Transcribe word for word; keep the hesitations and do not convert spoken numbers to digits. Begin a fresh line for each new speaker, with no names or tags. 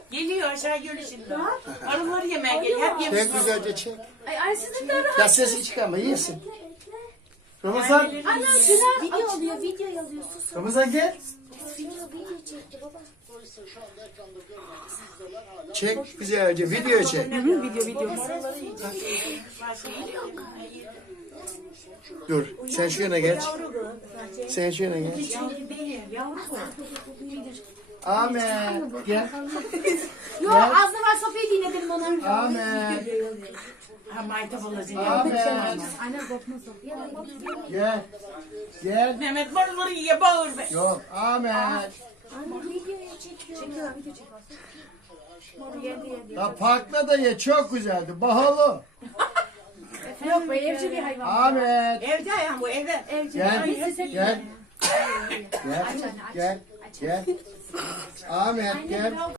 Geliyor aşağı gölü şimdi. Arıları yemeğe geliyor. Hep yemiş.
Çek güzelce çek.
Ay ay sizin de rahat.
Ya sesi çıkarma iyisin. Ramazan.
Ana Çınar. Video alıyor video alıyor sus.
Ramazan gel.
Video video çekti baba.
Çek güzelce video çek.
Video video.
Dur sen şu yana geç. Sen şu yana geç. Ahmet gel.
Yo ağzı var Sofya'yı dinledim ona.
Ahmet.
Ha maytap olacak.
Ahmet.
Anne korkma Sofya.
Gel. Gel.
Mehmet barıları ye bağır be.
Yok Ahmet.
Anne videoya çekiyor. Çekiyor video çekiyor. Yedi yedi.
Ya parkla da ye çok güzeldi. Bahalı.
Yok be evcil bir hayvan.
Ahmet.
Evde ayağım bu evde.
Evcil
Gel.
Ay, siz hep-
Gel. Gel. Gel. Gel. Ahmet gel.